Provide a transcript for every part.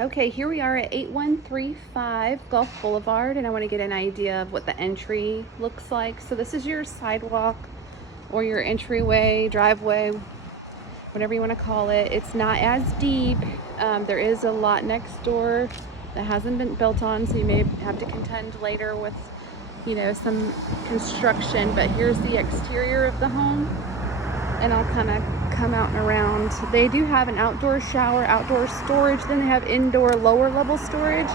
Okay, here we are at 8135 Gulf Boulevard, and I want to get an idea of what the entry looks like. So this is your sidewalk or your entryway, driveway, whatever you want to call it. It's not as deep. There is a lot next door that hasn't been built on, so you may have to contend later with, some construction. But here's the exterior of the home, and I'll kind of come out and around. They do have an outdoor shower, outdoor storage, then they have indoor lower level storage,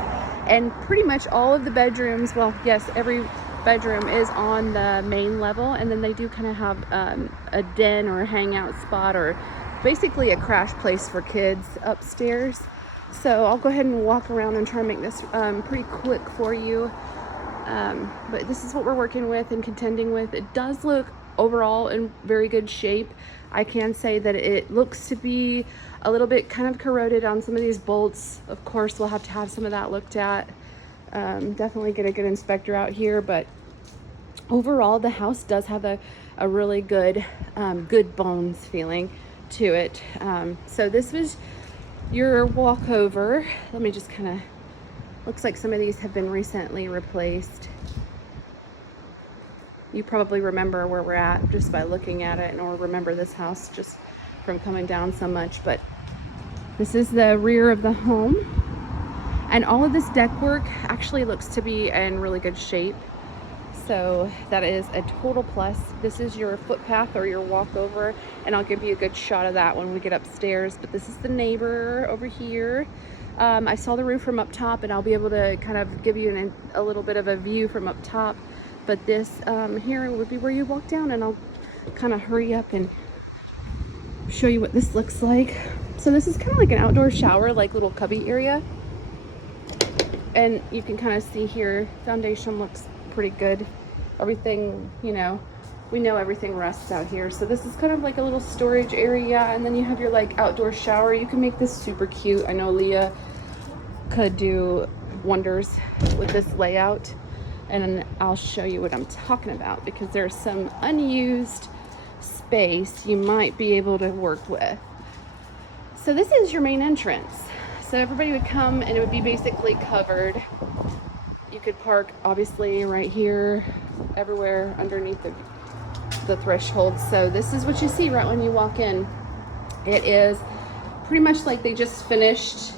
and pretty much all of the bedrooms, well, yes, every bedroom is on the main level, and then they do kind of have a den or a hangout spot, or basically a crash place for kids upstairs. So I'll go ahead and walk around and try and make this pretty quick for you. But this is what we're working with and contending with. It does look overall in very good shape. I can say that it looks to be a little bit kind of corroded on some of these bolts. Of course, we'll have to have some of that looked at. Definitely get a good inspector out here, but overall the house does have a really good good bones feeling to it. So this was your walkover. Let me just kind of, looks like some of these have been recently replaced. You probably remember where we're at just by looking at it, or remember this house just from coming down so much. But this is the rear of the home, and all of this deck work actually looks to be in really good shape. So that is a total plus. This is your footpath or your walkover, and I'll give you a good shot of that when we get upstairs. But this is the neighbor over here. I saw the roof from up top, and I'll be able to kind of give you a little bit of a view from up top. But this here would be where you walk down, and I'll kind of hurry up and show you what this looks like. So this is kind of like an outdoor shower, like little cubby area. And you can kind of see here, foundation looks pretty good. Everything, we know everything rests out here. So this is kind of like a little storage area, and then you have your like outdoor shower. You can make this super cute. I know Leah could do wonders with this layout. And I'll show you what I'm talking about, because there's some unused space you might be able to work with. So this is your main entrance. So everybody would come, and it would be basically covered. You could park obviously right here, everywhere underneath the threshold. So this is what you see right when you walk in. It is pretty much like they just finished,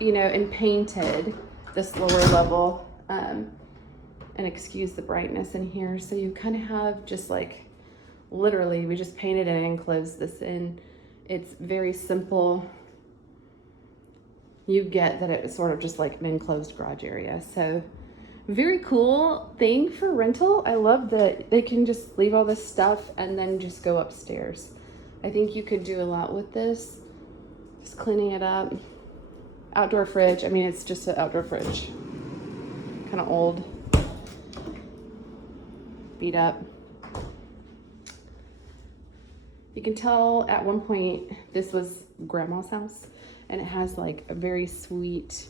and painted this lower level. And excuse the brightness in here. So you kind of have just like, literally, we just painted it and closed this in. It's very simple. You get that it's sort of just like an enclosed garage area. So very cool thing for rental. I love that they can just leave all this stuff and then just go upstairs. I think you could do a lot with this. Just cleaning it up. Outdoor fridge. I mean, it's just an outdoor fridge. Kind of old. Beat up. You can tell at one point this was grandma's house, and it has like a very sweet,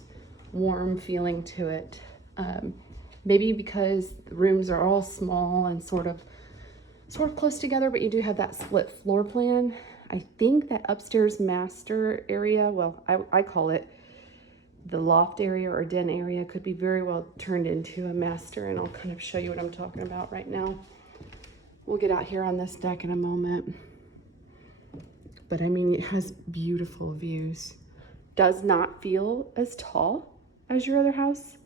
warm feeling to it. Maybe because the rooms are all small and sort of close together, but you do have that split floor plan. I think that upstairs master area, well, I call it the loft area or den area, could be very well turned into a master, and I'll kind of show you what I'm talking about right now. We'll get out here on this deck in a moment. But I mean, it has beautiful views. Does not feel as tall as your other house,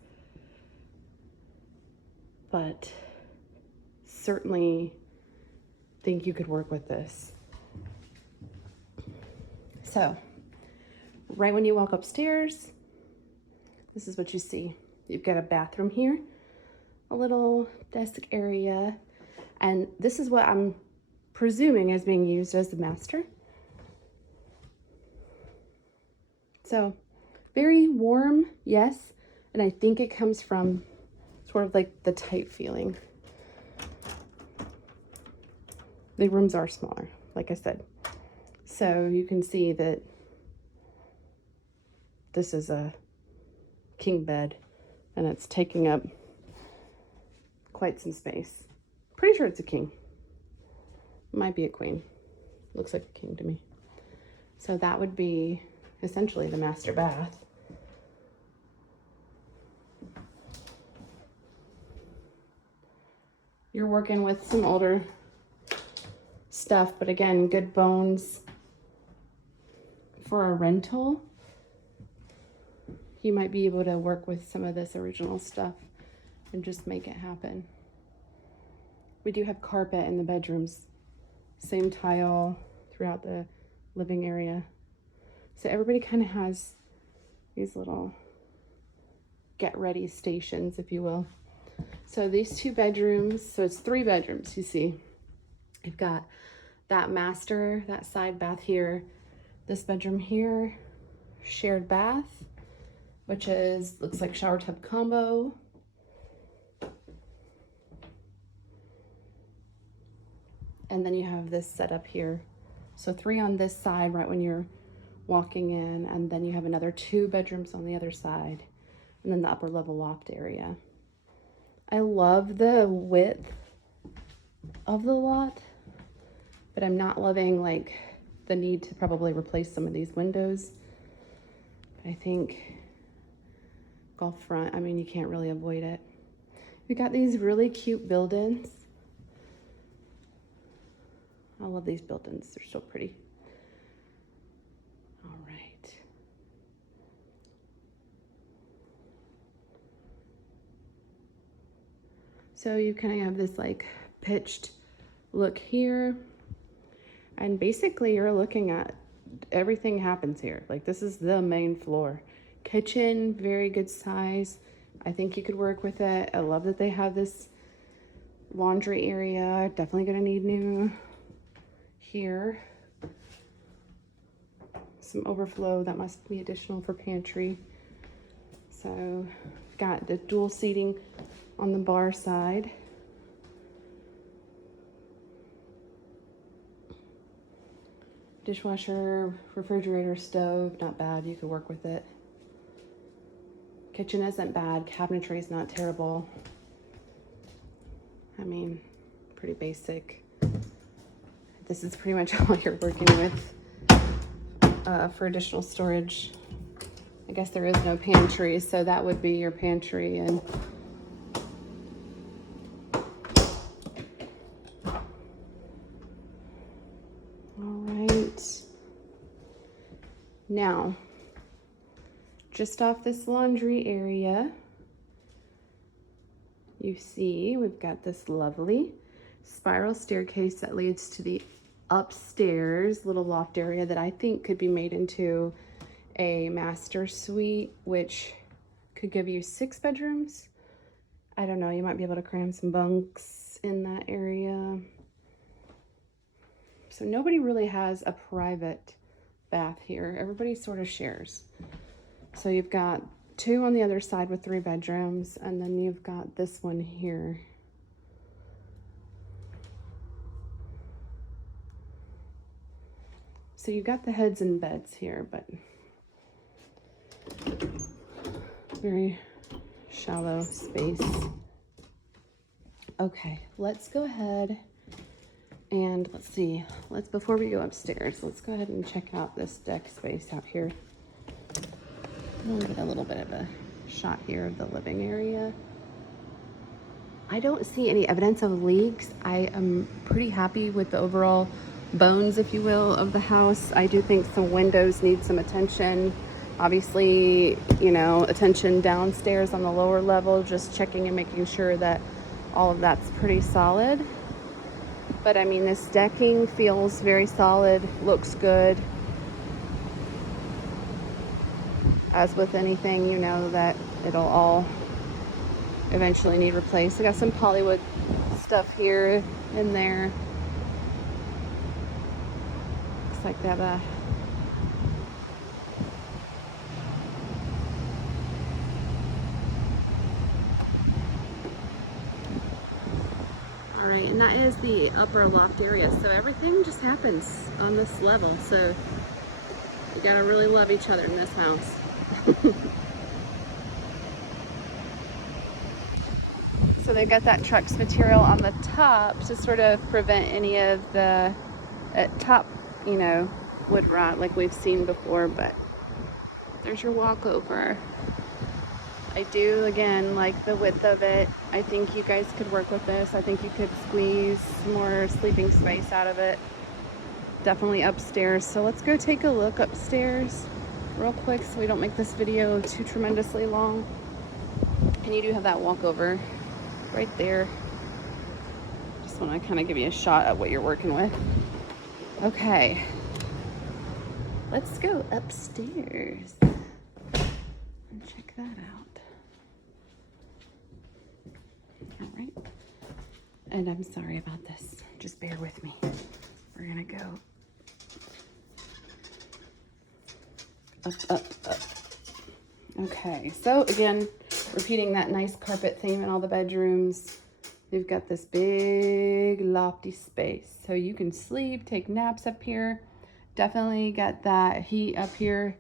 but certainly think you could work with this. So right when you walk upstairs, this is what you see. You've got a bathroom here, a little desk area, and this is what I'm presuming is being used as the master. So very warm, yes, and I think it comes from sort of like the tight feeling. The rooms are smaller, like I said. So you can see that this is a king bed, and it's taking up quite some space. Pretty sure it's a king. Might be a queen. Looks like a king to me. So that would be essentially the master bath. you're working with some older stuff, but again, good bones for a rental. You might be able to work with some of this original stuff and just make it happen. We do have carpet in the bedrooms, same tile throughout the living area. So everybody kind of has these little get ready stations, if you will. So these 2 bedrooms, so it's 3 bedrooms, you see. You've got that master, that side bath here, this bedroom here, shared bath, which is, looks like shower tub combo. And then you have this setup here. So 3 on this side right when you're walking in, and then you have another 2 bedrooms on the other side, and then the upper level loft area. I love the width of the lot, but I'm not loving like the need to probably replace some of these windows. But I think Gulf front, I mean, you can't really avoid it. We got these really cute build-ins. I love these build-ins, they're so pretty. All right. So you kind of have this like pitched look here. And basically you're looking at everything happens here. Like this is the main floor. Kitchen, very good size. I think you could work with it. I love that they have this laundry area. Definitely gonna need new here. Some overflow, that must be additional for pantry. So got the dual seating on the bar side. Dishwasher, refrigerator, stove, not bad, you could work with it. Kitchen isn't bad, cabinetry is not terrible. I mean, pretty basic. This is pretty much all you're working with for additional storage. I guess there is no pantry, so that would be your pantry. And all right. Now, just off this laundry area, you see we've got this lovely spiral staircase that leads to the upstairs little loft area that I think could be made into a master suite, which could give you 6 bedrooms. I don't know, you might be able to cram some bunks in that area. So nobody really has a private bath here. Everybody sort of shares. So you've got 2 on the other side with 3 bedrooms, and then you've got this one here. So you've got the heads and beds here, but very shallow space. Okay, let's go ahead and let's see. Before we go upstairs, let's go ahead and check out this deck space out here. We'll get a little bit of a shot here of the living area. I don't see any evidence of leaks. I am pretty happy with the overall bones, if you will, of the house. I do think some windows need some attention. Obviously, you know, attention downstairs on the lower level, just checking and making sure that all of that's pretty solid. But I mean, this decking feels very solid, looks good. As with anything, you know that it'll all eventually need replaced. I got some polywood stuff here and there. Looks like they have a all right, and that is the upper loft area. So everything just happens on this level. So you gotta really love each other in this house. So they've got that Trex material on the top to sort of prevent any of the top, you know, wood rot like we've seen before. But there's your walkover. I do, again, like the width of it. I think you guys could work with this. I think you could squeeze more sleeping space out of it. Definitely upstairs. So let's go take a look upstairs real quick so we don't make this video too tremendously long. And you do have that walkover right there. Just want to kind of give you a shot at what you're working with. Okay, let's go upstairs and check that out. All right, and I'm sorry about this. Just bear with me. We're gonna go up, up, up. Okay, so again, repeating that nice carpet theme in all the bedrooms. You've got this big lofty space, so you can sleep, take naps up here. Definitely got that heat up here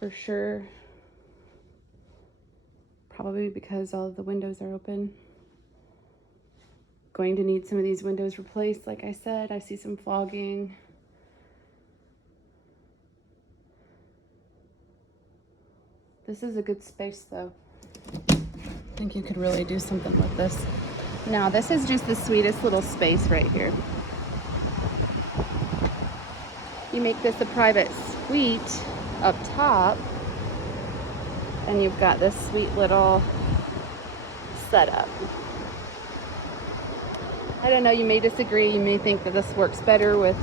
for sure. Probably because all of the windows are open. Going to need some of these windows replaced, like I said. I see some fogging. This is a good space though. I think you could really do something with this. Now, this is just the sweetest little space right here. You make this a private suite up top, and you've got this sweet little setup. I don't know, you may disagree. You may think that this works better with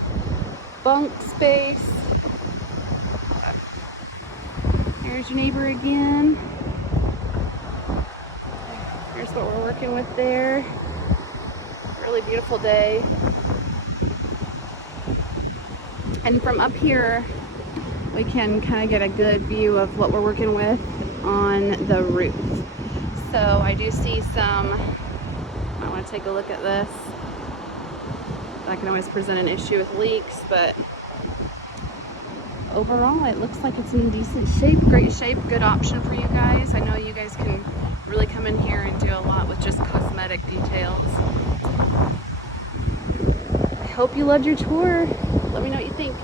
bunk space. Here's your neighbor again. Here's what we're working with there. Really beautiful day. And from up here, we can kind of get a good view of what we're working with on the roof. So I do see some, I want to take a look at this. That can always present an issue with leaks, but overall it looks like it's in decent shape, great shape, good option for you guys. I know you guys can really come in here and do a lot with just cosmetic details. I hope you loved your tour. Let me know what you think.